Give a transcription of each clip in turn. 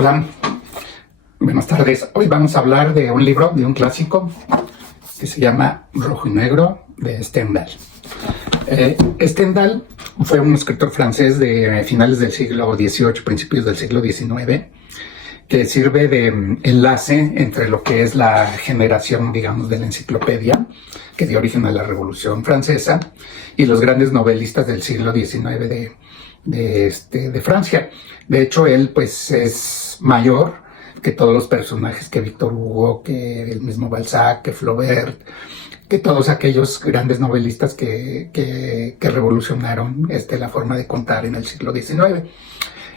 Hola, buenas tardes. Hoy vamos a hablar de un libro, de un clásico que se llama Rojo y Negro de Stendhal. Stendhal fue un escritor francés de finales del siglo XVIII, principios del siglo XIX, que sirve de enlace entre lo que es la generación, digamos, de la enciclopedia, que dio origen a la Revolución Francesa, y los grandes novelistas del siglo XIX de Francia. De hecho, él pues es mayor que todos los personajes, que Victor Hugo, que el mismo Balzac, que Flaubert, que todos aquellos grandes novelistas que revolucionaron la forma de contar en el siglo XIX.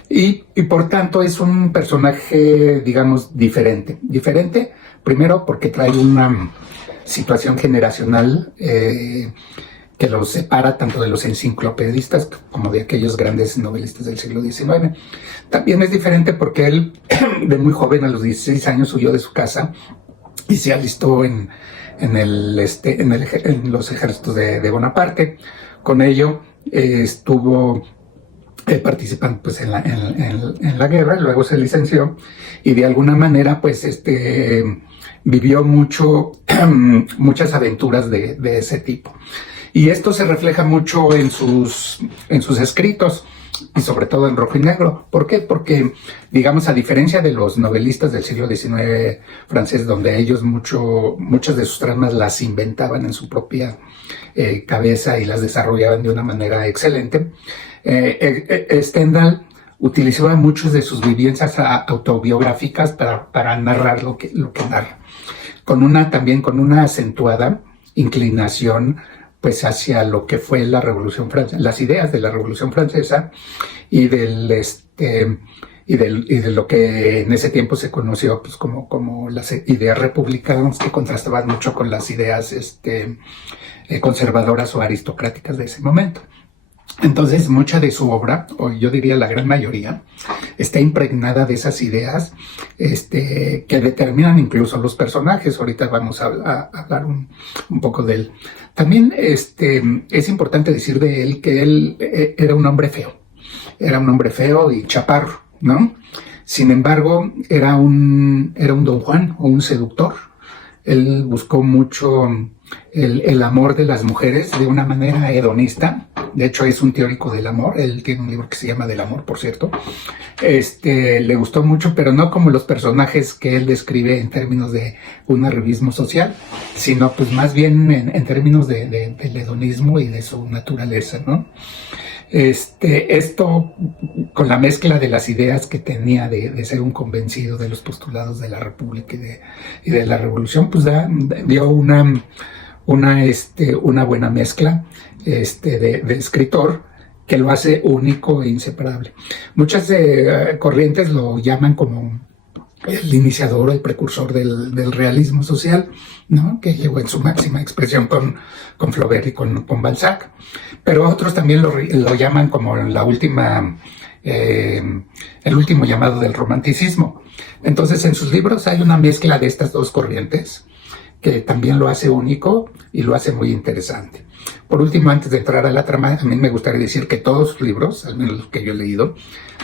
Y por tanto es un personaje, digamos, diferente. Diferente, primero porque trae una situación generacional que los separa tanto de los enciclopedistas como de aquellos grandes novelistas del siglo XIX. También es diferente porque él, de muy joven, a los 16 años, huyó de su casa y se alistó en los ejércitos de Bonaparte. Con ello estuvo participando pues, en la guerra, luego se licenció y de alguna manera pues vivió muchas aventuras de ese tipo. Y esto se refleja mucho en sus escritos, y sobre todo en Rojo y Negro. ¿Por qué? Porque, digamos, a diferencia de los novelistas del siglo XIX francés, donde ellos muchas de sus tramas las inventaban en su propia cabeza y las desarrollaban de una manera excelente, Stendhal utilizaba muchas de sus vivencias autobiográficas para narrar lo que narra, también con una acentuada inclinación pues hacia lo que fue la Revolución Francesa, las ideas de la Revolución Francesa y de lo que en ese tiempo se conoció pues como las ideas republicanas, que contrastaban mucho con las ideas conservadoras o aristocráticas de ese momento. Entonces, mucha de su obra, o yo diría la gran mayoría, está impregnada de esas ideas que determinan incluso los personajes. Ahorita vamos a hablar un poco de él. También es importante decir de él que él era un hombre feo. Era un hombre feo y chaparro, ¿no? Sin embargo, era un Don Juan o un seductor. Él buscó mucho el amor de las mujeres de una manera hedonista. De hecho, es un teórico del amor. Él tiene un libro que se llama Del amor, por cierto. Le gustó mucho, pero no como los personajes que él describe en términos de un arribismo social, sino pues más bien en términos del hedonismo y de su naturaleza, ¿no? Esto con la mezcla de las ideas que tenía de ser un convencido de los postulados de la República y de la Revolución, pues dio una buena mezcla de escritor que lo hace único e inseparable. Muchas corrientes lo llaman como el iniciador, el precursor del realismo social, ¿no? Que llegó en su máxima expresión con Flaubert y con Balzac. Pero otros también lo llaman como el último llamado del romanticismo. Entonces, en sus libros hay una mezcla de estas dos corrientes que también lo hace único y lo hace muy interesante. Por último, antes de entrar a la trama, a mí me gustaría decir que todos sus libros, al menos los que yo he leído,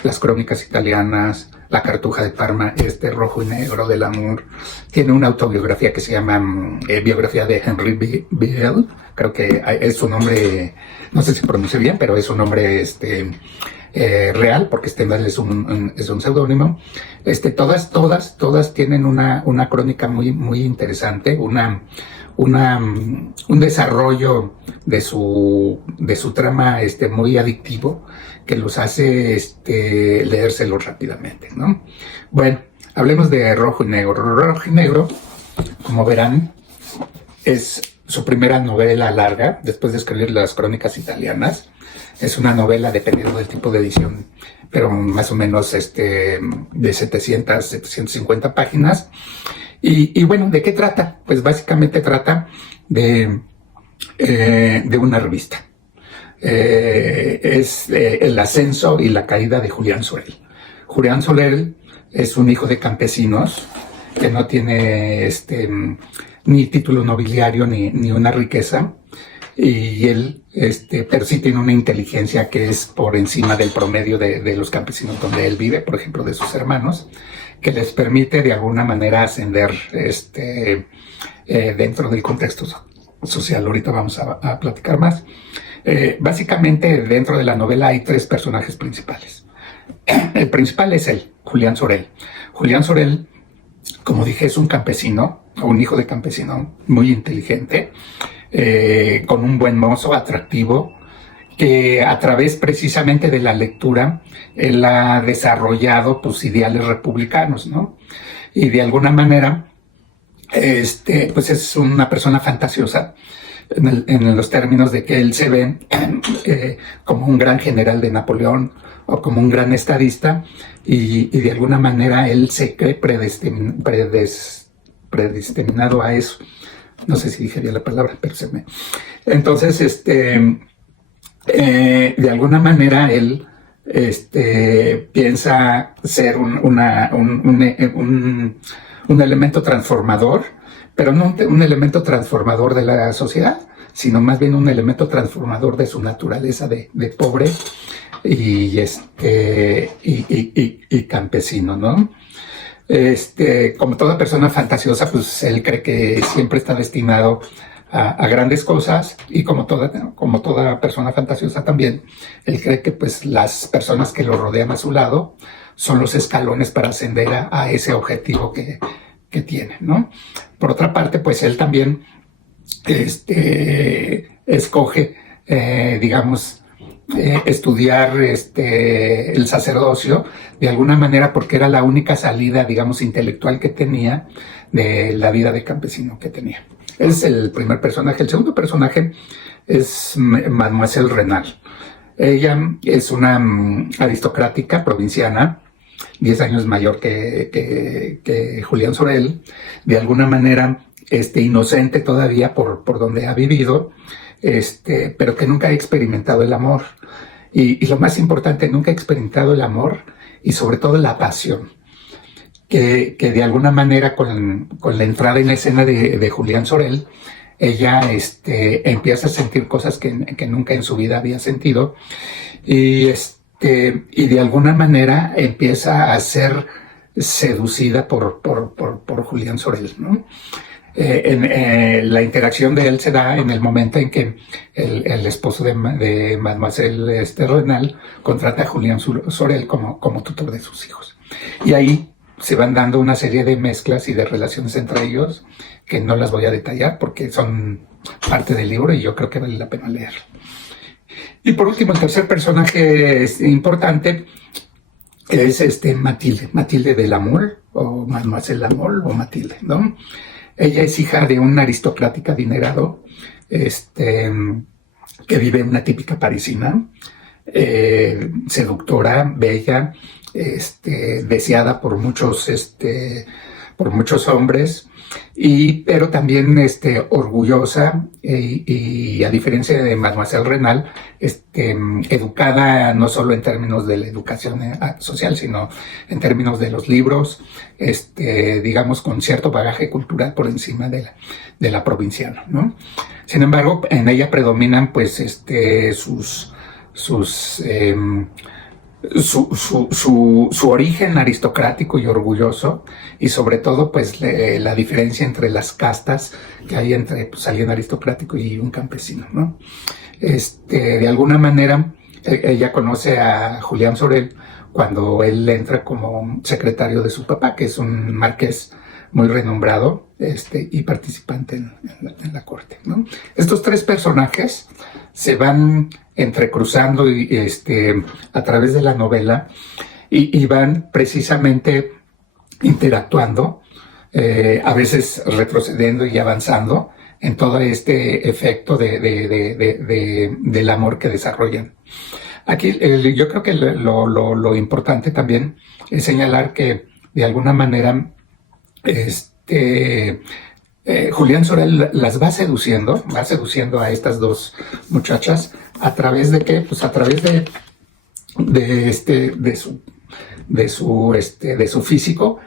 las Crónicas Italianas, La Cartuja de Parma, Rojo y Negro del Amor, tiene una autobiografía que se llama Biografía de Henri Biel. Creo que es su nombre, no sé si pronuncie bien, pero es su nombre real, porque Stendhal es un seudónimo. Todas tienen una crónica muy, muy interesante, un desarrollo de su trama muy adictivo, que los hace leérselos rápidamente, ¿no? Bueno, hablemos de Rojo y Negro. Rojo y Negro, como verán, es su primera novela larga, después de escribir las Crónicas Italianas. Es una novela, dependiendo del tipo de edición, pero más o menos de 700, 750 páginas. Y bueno, ¿de qué trata? Pues básicamente trata de una revista. Es el ascenso y la caída de Julián Sorel. Julián Sorel es un hijo de campesinos que no tiene ni título nobiliario ni una riqueza. y él, pero sí tiene una inteligencia que es por encima del promedio de los campesinos donde él vive, por ejemplo, de sus hermanos, que les permite de alguna manera ascender dentro del contexto social. Ahorita vamos a platicar más. Básicamente, dentro de la novela hay 3 personajes principales. El principal es él, Julián Sorel. Julián Sorel, como dije, es un campesino, un hijo de campesino muy inteligente, con un buen mozo, atractivo, que a través precisamente de la lectura, él ha desarrollado pues ideales republicanos, ¿no? Y de alguna manera, pues es una persona fantasiosa, en los términos de que él se ve como un gran general de Napoleón o como un gran estadista, y de alguna manera él se cree predestinado a eso. No sé si dije bien la palabra, pero se me... Entonces, de alguna manera él piensa ser un elemento transformador, pero no un elemento transformador de la sociedad, sino más bien un elemento transformador de su naturaleza de pobre y campesino, ¿no? Como toda persona fantasiosa, pues él cree que siempre está destinado a grandes cosas, y como toda persona fantasiosa también, él cree que pues las personas que lo rodean a su lado son los escalones para ascender a ese objetivo que tiene, ¿no? Por otra parte, pues él también escoge, estudiar el sacerdocio de alguna manera porque era la única salida, digamos, intelectual que tenía de la vida de campesino que tenía. Es el primer personaje. El segundo personaje es Mademoiselle Renal. Ella es una aristocrática provinciana, 10 años mayor que Julián Sorel, de alguna manera inocente todavía por donde ha vivido, pero que nunca ha experimentado el amor. Y lo más importante, nunca ha experimentado el amor y sobre todo la pasión. Que de alguna manera con la entrada en la escena de Julián Sorel, ella empieza a sentir cosas que nunca en su vida había sentido, y de alguna manera empieza a ser seducida por Julián Sorel, ¿no? La interacción de él se da en el momento en que el esposo de Mademoiselle Renal contrata a Julián Sorel como tutor de sus hijos. Y ahí se van dando una serie de mezclas y de relaciones entre ellos que no las voy a detallar porque son parte del libro y yo creo que vale la pena leerlo. Y por último, el tercer personaje importante es Matilde de la Mole, o Mademoiselle la Mole, o Matilde, ¿no? Ella es hija de un aristócrata adinerado, que vive en una típica parisina, seductora, bella, deseada por muchos hombres, pero también orgullosa, y a diferencia de Mademoiselle Renal, educada no solo en términos de la educación social, sino en términos de los libros, digamos, con cierto bagaje cultural por encima de la provinciana, ¿no? Sin embargo, en ella predominan pues su origen aristocrático y orgulloso, y sobre todo pues la diferencia entre las castas que hay entre pues, alguien aristocrático y un campesino, ¿no? De alguna manera ella conoce a Julián Sorel cuando él entra como secretario de su papá, que es un marqués muy renombrado, y participante en la corte, ¿no? Estos 3 personajes se van entrecruzando a través de la novela y van precisamente interactuando, a veces retrocediendo y avanzando en todo este efecto del amor que desarrollan. Aquí yo creo que lo importante también es señalar que de alguna manera Julián Sorel las va seduciendo a estas 2 muchachas a través de qué, pues a través de su físico,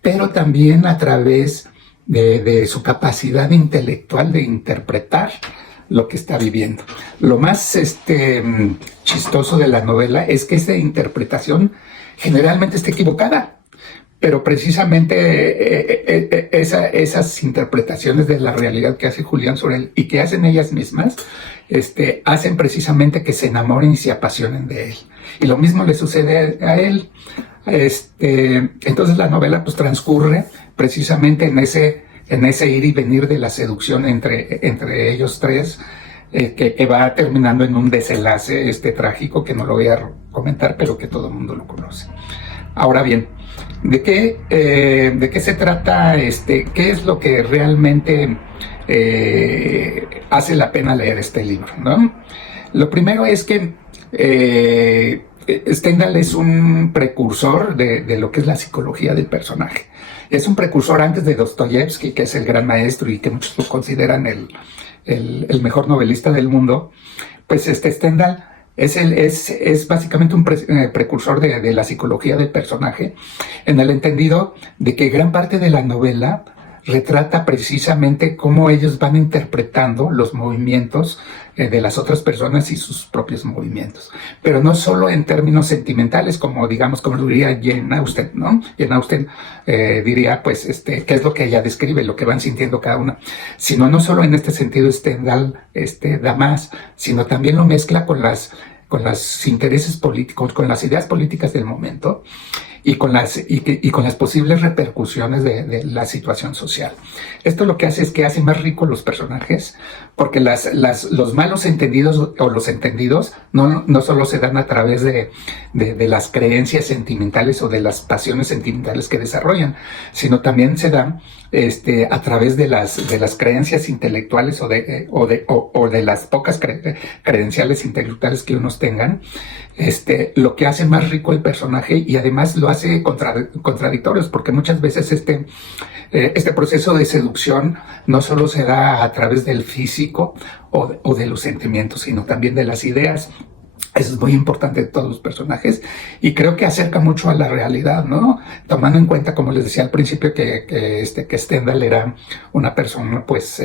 pero también a través de su capacidad intelectual de interpretar lo que está viviendo. Lo más chistoso de la novela es que esa interpretación generalmente está equivocada. Pero precisamente esas interpretaciones de la realidad que hace Julián Sorel y que hacen ellas mismas, hacen precisamente que se enamoren y se apasionen de él. Y lo mismo le sucede a él. Entonces la novela pues transcurre precisamente en ese ir y venir de la seducción entre ellos tres, que va terminando en un desenlace trágico que no lo voy a comentar, pero que todo el mundo lo conoce. Ahora bien, ¿de qué se trata? ¿Qué es lo que realmente hace la pena leer este libro, ¿no? Lo primero es que Stendhal es un precursor de lo que es la psicología del personaje. Es un precursor antes de Dostoyevsky, que es el gran maestro y que muchos lo consideran el mejor novelista del mundo. Pues Stendhal es básicamente un precursor de la psicología del personaje, en el entendido de que gran parte de la novela retrata precisamente cómo ellos van interpretando los movimientos de las otras personas y sus propios movimientos. Pero no solo en términos sentimentales, como lo diría Jane Austen, ¿no? Jane Austen diría, pues, qué es lo que ella describe, lo que van sintiendo cada una. Sino no solo en este sentido Stendhal da más, sino también lo mezcla con los intereses políticos, con las ideas políticas del momento, y con las posibles repercusiones de la situación social. Esto lo que hace es que hace más ricos los personajes, porque los malos entendidos o los entendidos no solo se dan a través de las creencias sentimentales o de las pasiones sentimentales que desarrollan, sino también se dan a través de las creencias intelectuales o de las pocas credenciales intelectuales que unos tengan, lo que hace más rico el personaje, y además lo hace contradictorios, porque muchas veces este proceso de seducción no solo se da a través del físico o de los sentimientos, sino también de las ideas. Eso es muy importante de todos los personajes y creo que acerca mucho a la realidad, ¿no? Tomando en cuenta, como les decía al principio, que Stendhal era una persona, pues,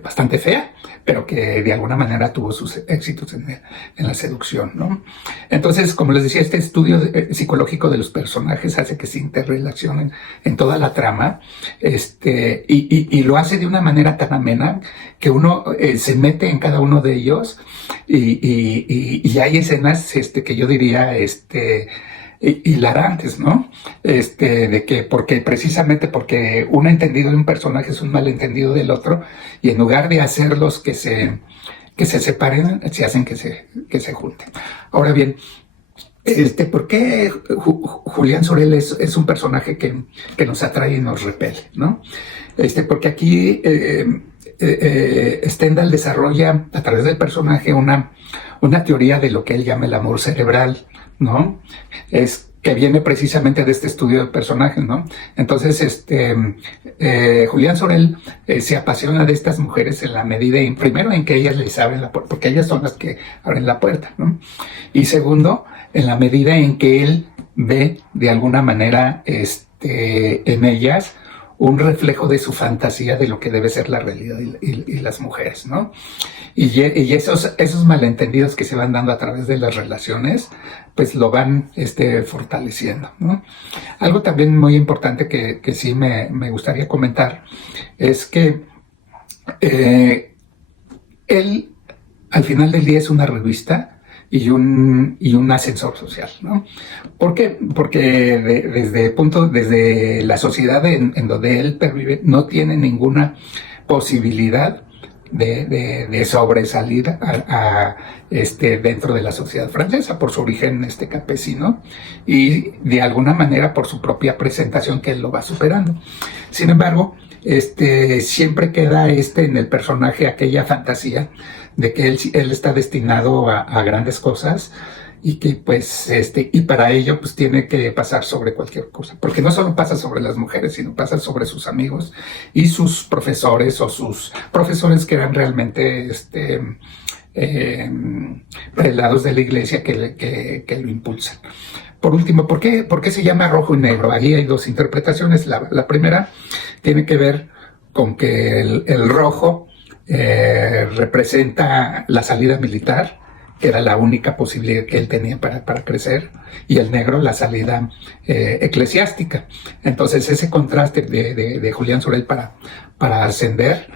bastante fea, pero que de alguna manera tuvo sus éxitos en la seducción, ¿no? Entonces, como les decía, este estudio psicológico de los personajes hace que se interrelacionen en toda la trama, y lo hace de una manera tan amena que uno se mete en cada uno de ellos y hay escenas que yo diría hilarantes, ¿no? Precisamente porque un entendido de un personaje es un malentendido del otro, y en lugar de hacerlos que se separen, se hacen que se junten. Ahora bien, ¿por qué Julián Sorel es un personaje que nos atrae y nos repele, ¿no? Porque aquí Stendhal desarrolla a través del personaje una teoría de lo que él llama el amor cerebral, ¿no? Que viene precisamente de este estudio de personajes, ¿no? Entonces, Julián Sorel se apasiona de estas mujeres en la medida, primero, en que ellas les abren la puerta, porque ellas son las que abren la puerta, ¿no? Y segundo, en la medida en que él ve de alguna manera en ellas un reflejo de su fantasía de lo que debe ser la realidad y las mujeres, ¿no? Y esos malentendidos que se van dando a través de las relaciones, pues lo van fortaleciendo, ¿no? Algo también muy importante que sí me gustaría comentar es que él, al final del día, es una revista y un ascensor social, ¿no? ¿Por qué? Porque desde la sociedad en donde él pervive, no tiene ninguna posibilidad de sobresalir dentro de la sociedad francesa por su origen campesino y de alguna manera por su propia presentación, que él lo va superando. Sin embargo, siempre queda en el personaje aquella fantasía de que él está destinado a grandes cosas y que pues y para ello pues tiene que pasar sobre cualquier cosa, porque no solo pasa sobre las mujeres, sino pasa sobre sus amigos y sus profesores, o sus profesores que eran realmente prelados de la iglesia que lo impulsan. Por último, ¿por qué se llama rojo y negro? Allí hay dos interpretaciones. La primera tiene que ver con que el rojo representa la salida militar, que era la única posibilidad que él tenía para crecer, y el negro la salida eclesiástica. Entonces ese contraste de Julián Sorel para ascender,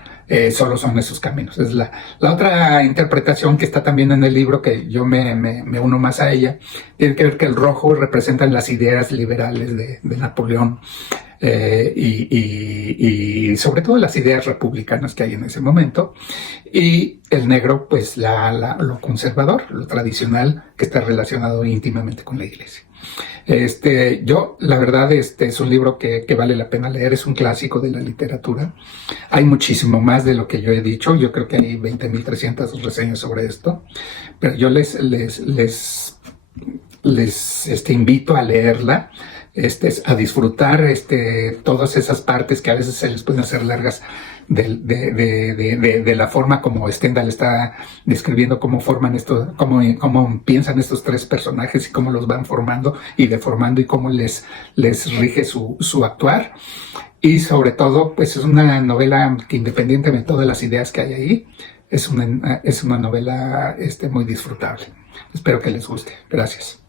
solo son esos caminos. Es la otra interpretación que está también en el libro, que yo me uno más a ella, tiene que ver que el rojo representa las ideas liberales de Napoleón, y sobre todo las ideas republicanas que hay en ese momento, y el negro pues lo conservador, lo tradicional, que está relacionado íntimamente con la iglesia. Yo, la verdad, es un libro que vale la pena leer, es un clásico de la literatura. Hay muchísimo más de lo que yo he dicho, yo creo que hay 20.300 reseñas sobre esto, pero yo les invito a leerla, a disfrutar todas esas partes que a veces se les pueden hacer largas de la forma como Stendhal está describiendo cómo forman cómo piensan estos tres personajes y cómo los van formando y deformando y cómo les rige su actuar. Y sobre todo, pues es una novela que, independientemente de todas las ideas que hay ahí, es una novela muy disfrutable. Espero que les guste. Gracias.